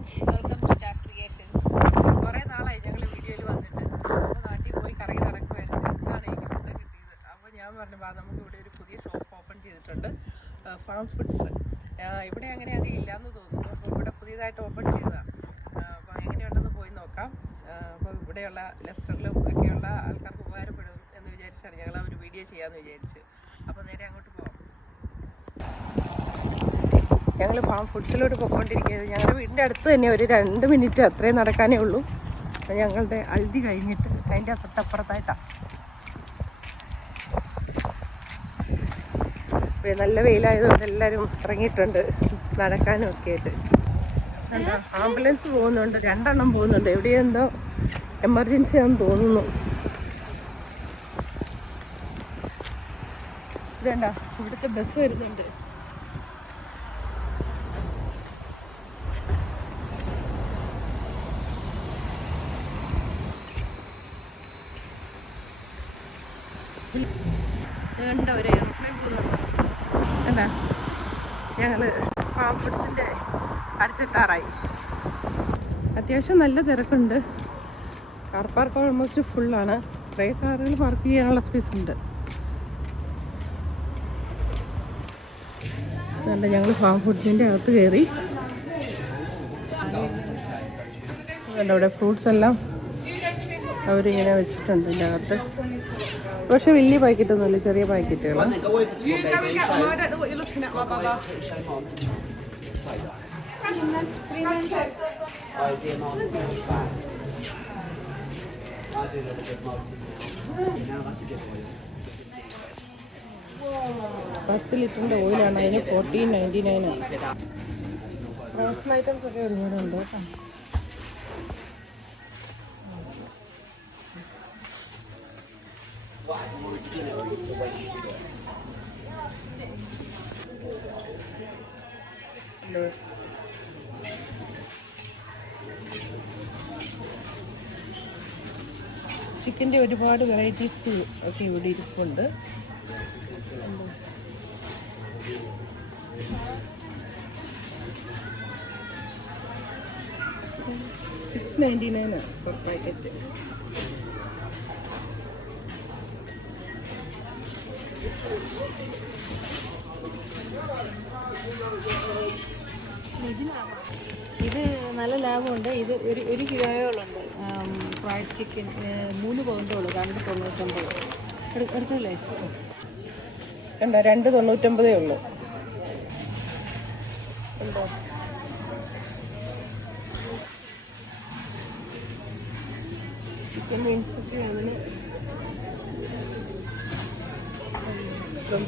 Friends, welcome to Taz Creations. കുറേ നാളായി ഞങ്ങൾ വീഡിയോയിൽ വന്നിട്ട്. അപ്പോൾ നാട്ടിൽ പോയി കറങ്ങി നടക്കുമായിരുന്നു. എന്നാണ് എനിക്ക് ഫുഡ് കിട്ടിയത്. അപ്പോൾ ഞാൻ പറഞ്ഞു, നമുക്ക് ഇവിടെ ഒരു പുതിയ ഷോപ്പ് ഓപ്പൺ ചെയ്തിട്ടുണ്ട്, ഫാം ഫുഡ്സ്. ഇവിടെ അങ്ങനെ അധികം ഇല്ലയെന്ന് തോന്നുന്നു. അപ്പോൾ ഇവിടെ പുതിയതായിട്ട് ഓപ്പൺ ചെയ്തതാണ്. അപ്പോൾ എങ്ങനെയുണ്ടെന്ന് പോയി നോക്കാം. അപ്പോൾ ഇവിടെയുള്ള ലെസ്റ്ററിലും ഒക്കെയുള്ള ആൾക്കാർക്ക് ഉപകാരപ്പെടും എന്ന് വിചാരിച്ചാണ് ഞങ്ങൾ ആ ഒരു വീഡിയോ ചെയ്യാമെന്ന് വിചാരിച്ചു. അപ്പോൾ നേരെ അങ്ങോട്ട് പോകാം. ഞങ്ങൾ ഫാം ഫുഡ്സിലോട്ട് പോയിക്കൊണ്ടിരിക്കുന്നത്. ഞങ്ങളുടെ വീടിൻ്റെ അടുത്ത് തന്നെ ഒരു 2 മിനിറ്റ് അത്രയും നടക്കാനേ ഉള്ളൂ. ഞങ്ങളുടെ അൽദി കഴിഞ്ഞിട്ട് അതിൻ്റെ തൊട്ടപ്പുറത്തായിട്ടാണ്. നല്ല വെയിലായതുകൊണ്ട് എല്ലാവരും ഇറങ്ങിയിട്ടുണ്ട് നടക്കാനും ഒക്കെ ആയിട്ട്. എന്താ ആംബുലൻസ് പോകുന്നുണ്ട്, 2 എണ്ണം പോകുന്നുണ്ട്. എവിടെയെന്തോ എമർജൻസി ആണെന്ന് തോന്നുന്നു. ഇതേണ്ട ഇവിടുത്തെ ബസ് വരുന്നുണ്ട്. കണ്ട ഒരു എയർപ്ലെയിൻ പോകുന്നുണ്ട്. എന്താ ഞങ്ങൾ ഫാം ഫുഡ്സിൻ്റെ അടുത്തെത്താറായി. അത്യാവശ്യം നല്ല തിരക്കുണ്ട്. കാർ പാർക്ക് ഓൾമോസ്റ്റ് ഫുള്ളാണ്. കുറേ കാറുകൾ പാർക്ക് ചെയ്യാനുള്ള സ്പേസ് ഉണ്ട്. അതുകൊണ്ട് ഞങ്ങൾ ഫാം ഫുഡ്സിൻ്റെ അകത്ത് കയറി. അതുകൊണ്ട് അവിടെ ഫ്രൂട്ട്സ് എല്ലാം അവരിങ്ങനെ വെച്ചിട്ടുണ്ട് ഇതിൻ്റെ അകത്ത്. പക്ഷെ വലിയ പാക്കറ്റൊന്നുമില്ല, ചെറിയ പാക്കറ്റുകൾ. $10 ലിറ്ററിൻ്റെ ഓയിലാണ്. അതിന് $14.99. ഫ്രോസൺ ഐറ്റംസ് ഒക്കെ ഒരുപാടുണ്ട് കേട്ടോ. ചിക്കൻ്റെ ഒരുപാട് വെറൈറ്റീസ് ഒക്കെ ഇവിടെ ഇരിപ്പുണ്ട്. $6.99 per പാക്കറ്റ്. ഇത് നല്ല ലാഭമുണ്ട്. ഇത് ഒരു കിലോയോളുണ്ട്. Fried chicken 3 പൗണ്ടോളൂ. 2.99 എടുക്കല്ലേ? ഉണ്ടോ? 2.99 ഉള്ളൂ. ഉണ്ടോ? ചിക്കൻ മീൻസ് ഒക്കെ അതിന് $6.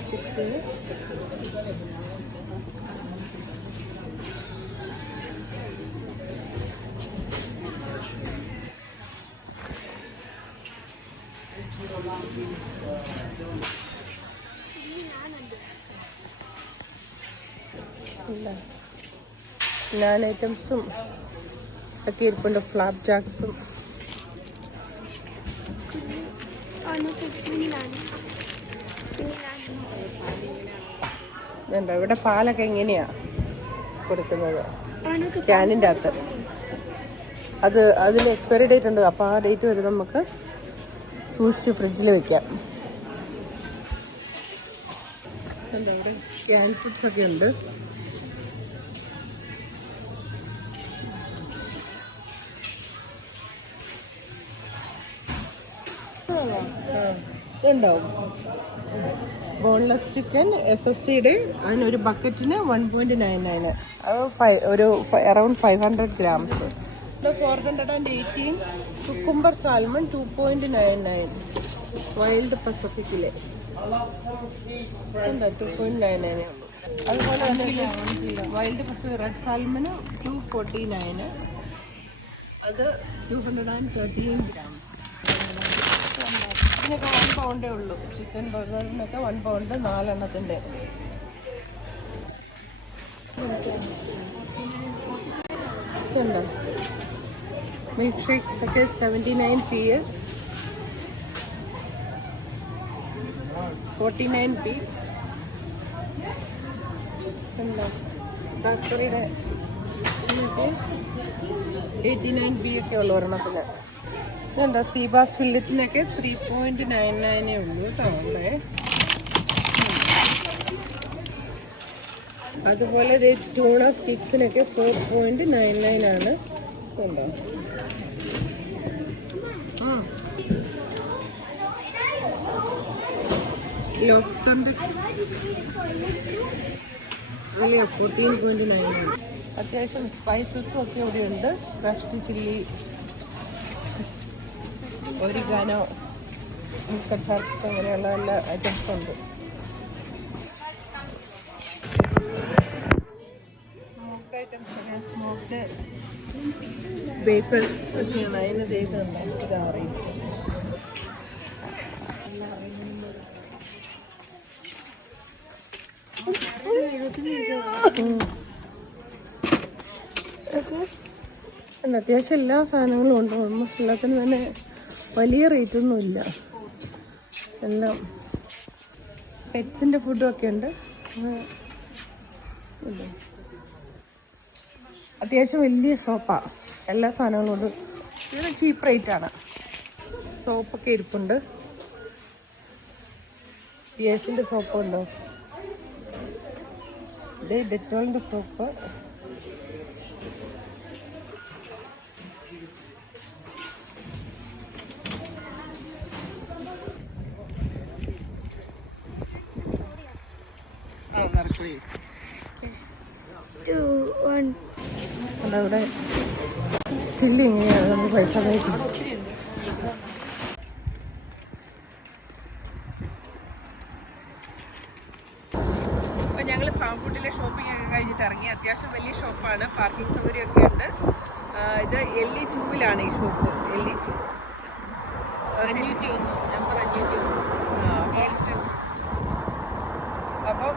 നാൻ ഐറ്റംസും ഒക്കെ ഇരിപ്പുണ്ട്. ഫ്ലാപ്പ് ജാക്സും. ഇതുണ്ടോ? ഇവിടെ പാലൊക്കെ ഇങ്ങനെയാ കൊടുക്കുന്നത്, ക്യാനിൻ്റെ അകത്ത്. അതിന് എക്സ്പയറി ഡേറ്റ് ഉണ്ട്. അപ്പോൾ ആ ഡേറ്റ് വരെ നമുക്ക് സൂക്ഷിച്ച് ഫ്രിഡ്ജിൽ വെക്കാം. എന്താ ഇവിടെ ക്യാൻ ഫുഡ്സ് ഒക്കെ ഉണ്ട്. ഉണ്ടാവും. ബോൺലെസ് ചിക്കൻ SFCയുടെ അതിനൊരു ബക്കറ്റിന് $1.99. അത് ഒരു around 500 grams. 418. Cucumber salmon $2.99. Wild പസഫിക്കിലെ എന്താ $2.99 ഉള്ളൂ. അതുപോലെ തന്നെ വൈൽഡ് പസഫിക് റെഡ് സാൽമന് $2.49. അത് 213 grams. ഇതിനൊക്കെ 1 പൗണ്ടേ ഉള്ളൂ. ചിക്കൻ ബർഗറിനൊക്കെ 1 പൗണ്ട് 4 എണ്ണത്തിൻ്റെ. ഇതുണ്ടോ? മിൽക്ക് ഷേക്ക് ഒക്കെ 79p, 49p. ഉണ്ടോ? റാസ്ബെറിയുടെ ഇതിനൊക്കെ 89B ഒക്കെ ഉള്ളു ഒരെണ്ണത്തിന്. ഇതുണ്ടോ സീബാസ് ഫില്ലറ്റിനൊക്കെ 3.99 ഉള്ളൂ കേട്ടോ അവിടെ. അതുപോലെ ഇത് ട്യൂണ സ്റ്റിക്സിനൊക്കെ 4.99 ആണ്. ഉണ്ടോ ലോബ്സ്റ്ററിൻ്റെ അല്ല 14.9 ആണ്. അത്യാവശ്യം സ്പൈസസും ഒക്കെ ഇവിടെയുണ്ട്. ക്രഷ്ഡ് ചില്ലി, ഒരിഗാനോ, ഹെർബ്സ് അങ്ങനെയുള്ള എല്ലാ ഐറ്റംസും ഉണ്ട്. സ്മോക്ക് ഐറ്റംസ് ഒക്കെ സ്മോക്ക് ബേക്കൺ ഒക്കെയാണ്. അതിന് ഇതുണ്ട് ഇതാ റേറ്റ്. അത്യാവശ്യം എല്ലാ സാധനങ്ങളും ഉണ്ട്. ഓൾമോസ്റ്റ് എല്ലാത്തിനും തന്നെ വലിയ റേറ്റൊന്നും ഇല്ല. എല്ലാം പെറ്റ്സിൻ്റെ ഫുഡും ഒക്കെ ഉണ്ട്. അത്യാവശ്യം വലിയ ഷോപ്പാണ്. എല്ലാ സാധനങ്ങളും ഉണ്ട്. ഇത് ചീപ്പ് റേറ്റാണ്. സോപ്പൊക്കെ ഇരിപ്പുണ്ട്. പിയേഴ്സിൻ്റെ സോപ്പുണ്ടോ? ഇത് ഡെറ്റോളിൻ്റെ സോപ്പ്. അതവിടെ ഫില്ല് ഇങ്ങനെയാണ് നമ്മൾ പൈസ കഴിക്കുന്നത്. അപ്പോൾ ഞങ്ങൾ ഫാംഫുഡിലെ ഷോപ്പിംഗ് ഒക്കെ കഴിഞ്ഞിട്ട് ഇറങ്ങി. അത്യാവശ്യം വലിയ ഷോപ്പാണ്. പാർക്കിംഗ് സൗകര്യമൊക്കെ ഉണ്ട്. ഇത് LE2-ലാണ് ഈ ഷോപ്പ്. LE2 number 501. അപ്പം